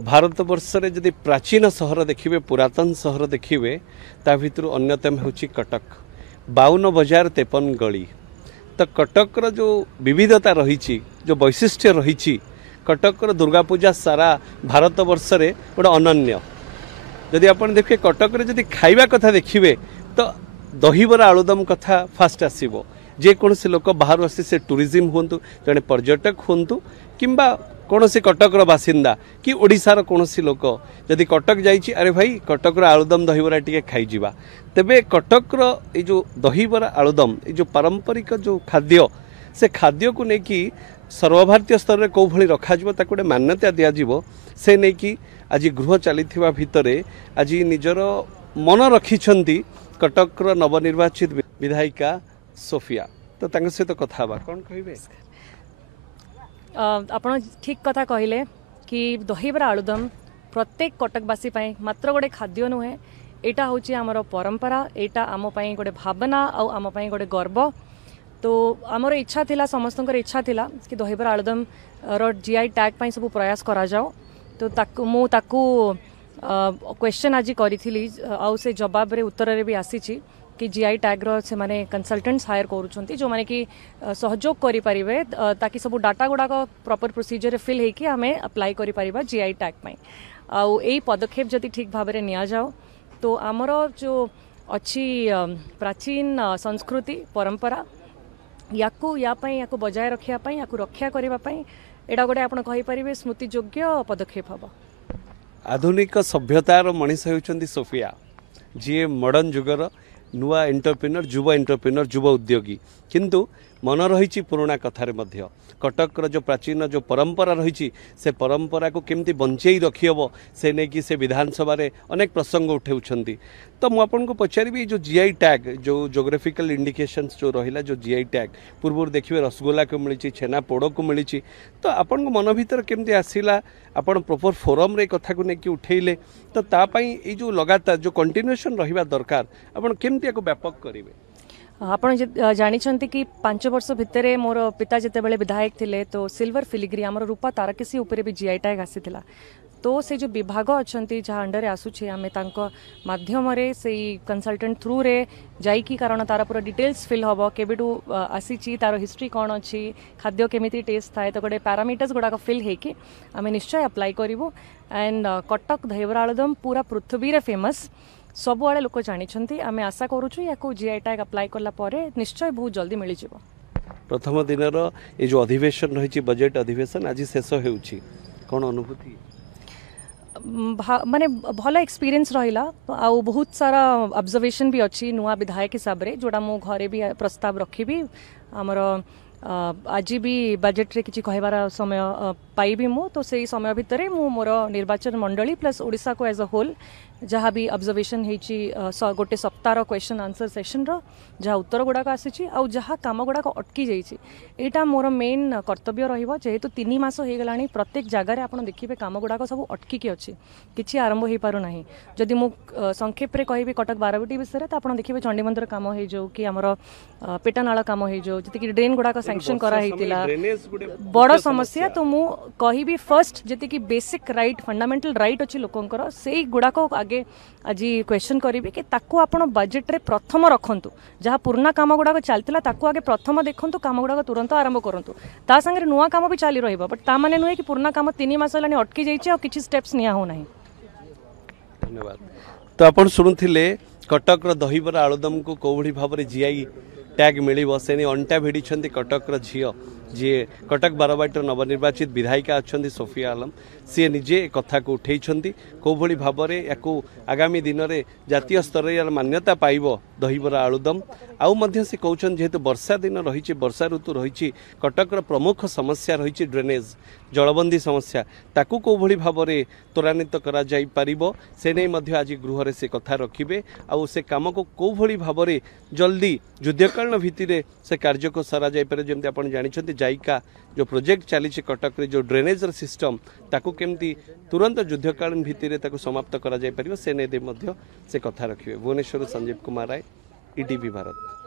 भारतवर्ष रे जदि प्राचीन सहर देखिए पुरातन सहर देखिए ता भितर अन्यतम होची कटक 52 बजार 53 गली। तो कटक रो जो विविधता रही जो वैशिष्ट्य रही कटक रो दुर्गा पूजा सारा भारतवर्ष रे गोटे अनन्य। जदि आपण देखिए कटक रे जदि खाइबा कथा देखिए तो दहीबरा आलुदम कथा फास्ट आसीबो। जेकोसी लोक बाहर आसी से टूरिज्म हूँ जड़े पर्यटक हूँ किंबा कौन सी कटकर बासिंदा कि ओडिशार कौन सी लोक जदि कटक जाइए अरे भाई कटकर आलुदम दहीबरा टी खाईजा तेबे कटकर ये जो दहीबरा आलुदम ये जो पारंपरिक जो खाद्य से खाद्य को लेकिन सर्वभारतीय स्तर में कौ भली रखा गोटे मान्यता दिज्व से नहीं कि आज गृह चली भितर आज निजर मन रखिंट कटकर नवनिर्वाचित विधायिका सोफिया। तो सहित कथा कौन कहे आपण ठीक कथा कहले कि दहीबरा आलुदम प्रत्येक कटकवासी मात्र गोटे खाद्य नुहे एटा होची आमर परंपरा एटा आम पई गोटे भावना आउ आम पई गोटे गर्व। तो आमर इच्छा थिला समस्तंकर इच्छा थिला कि दहीबरा आलुदम रो जीआई टैग पई सब प्रयास करा जाओ। तो ताकू क्वेश्चन आज करी आउ से जवाब रे उत्तर रे भी आसीची कि जीआई टैग रो से माने कंसल्टेंट्स हायर करूछंती जो माने कि सहयोग करि परिबे ताकि सब डाटा गुडाक प्रॉपर प्रोसीजर फिल हेकि हमें अप्लाई करि परिबा जीआई टैग पई। आउ एई पदक्षेप जदि ठीक भाव में निया जाओ तो आमर जो अच्छी प्राचीन संस्कृति परंपरा याकू बजाय रखिया याकू रक्षा करबा पई एडा गोटे आपण कहि परिबे स्मृति योग्य पदक्षेप हबो। आधुनिक सभ्यतार मनीष होउछंती सोफिया जी मॉडर्न जुगर नुआ एंटरप्रेन्योर युवा उद्योगी किंतु मन रही पुराणा कथार मध्य कटक जो प्राचीन जो परंपरा रही से परंपरा को केमती बंचई रखीहब से नहीं कि से विधानसभा रे अनेक प्रसंग उठाउछंती। तो मु आपन को पचारि जो जीआई टैग जो जोग्राफिकल इंडिकेशंस जो रहिला जो जीआई टैग पूर्व देखिए रसगोला को मिली छेना पोड़ को मिली तो आपन को मन भीतर केमती आसिला आपन प्रॉपर फोरम रे कथा को लेकिन उठेले तो तापाई ये जो लगातार जो कंटिन्यूएशन रहिबा दरकार आपन केमती को व्यापक करिवे। आपण जानी कि 5 वर्ष भितर मोर पिता जिते बड़े विधायक थिले तो सिल्वर फिलिग्री आमर रूपा तारकेसी उपरे भी जीआई टैग आसीथिला। तो से जो विभाग अच्छी जहाँ अंडर आसूचे आम माध्यम से कंसल्टेंट थ्रू रे जाइकी कारण तार पूरा डिटेल्स फिल हम केबेटू आसी तार हिस्ट्री कौन अच्छी खाद्य केमिति टेस्ट थाए तो गोटे पैरामीटर्स गुड़ाक फिल होकि आम निश्चय अप्लाई करूँ। एंड कटक दहीबरा आलुदम पूरा पृथ्वी रे फेमस सबुआड़े लोक जानी आम आशा करूँ या जीआई टैग अप्लाई कला निश्चय बहुत जल्दी मिल जाव। प्रथम दिन ये जो अधिवेशन रही बजेट अधिवेशन आज शेष होउछि कौन अनुभूति माने भल एक्सपीरियंस रहिला आउ बहुत सारा ऑब्जर्वेशन भी अच्छी नुआ विधायक हिसाब रे जोड़ा मो घरे भी प्रस्ताव रखी आमर आज भी बजेट रे किछि कहबार समय पाइबी मु तो सही समय भितर मु मोर निर्वाचन मंडली प्लस ओडिशा को एज अ होल जहाँ भी ऑब्जर्वेशन गोटे सप्ताह क्वेश्चन आंसर सेशन रो जहाँ उत्तर गुड़ाक आसी आउ जहाँ काम गुड़ाक अटकी जाइए मोर मेन कर्तव्य रहिबो जेहेतु 3 मास हो गलानी प्रत्येक जगार आप देखिए काम गुड़ाक सब अटकिकी अच्छी किसी आरंभ हो पारु नाही। जदि मु संक्षेप रे कहिबी कटक 12 विषय तो आप देखिए चंडी मंदिर काम हो जाऊ कि आमर पेटानाला काम हो जाऊ जी ड्रेन गुड़ाक सैंक्शन करा बड़ समस्या। तो मु कहिबी फर्स्ट जी बेसिक राइट फंडामेंटल राइट अच्छी लोकंकर से गुड़ाक आगे आज क्वेश्चन करी कि ताकू आपण बजेट रे प्रथम रखंतु जहाँ पुराना काम गुड़ाक चलता ताकू आगे प्रथम देखंतु काम गुड़ाक तुरंत आरंभ करंतु ता संगे नुआ काम भी चली रहिबो बट ता माने नुहे कि पुराना काम 3 मास लानी अटकी जाइए और किछि स्टेप्स निया हो नाही। धन्यवाद। तो आपण सुनुथिले कटक रो दहीबरा आलुदम को कोवड़ी भाव रे जीआई टैग मिलिबो से अंटा भिड़ी कटक रो झियो जी कटक बारवाटीर नवनिर्वाचित विधायिका अच्छा सोफिया आलम सी निजे कथा को उठे कौभली भाव में या आगामी दिन में जातीय स्तर मान्यता पाइब दहीबरा आलुदम आउ मध्य से कहते जेहेतु वर्षा दिन रही वर्षा ऋतु रही कटकर प्रमुख समस्या रही ड्रेनेज जलबंदी समस्या ताकू कौभली भाव में त्वरान्वित करा जाई पारिबो से नहीं मध्य आज गृह से कथा रखिबे आउ से काम को कौभली भाव में जल्दी युद्धकालीन भित्ति से कार्य को सारा जाई पारे जेमति आपण जानिछन्ति जाइका जो प्रोजेक्ट चली कटक रे जो ड्रेनेज सिस्टम ताकू केमती तुरंत युद्धकालीन भित्ति ताकू समाप्त करा जाई पारिबो से नहीं मध्य से कथा रखिबे। भुवनेश्वर संजीव कुमार राय, ईटीवी भारत।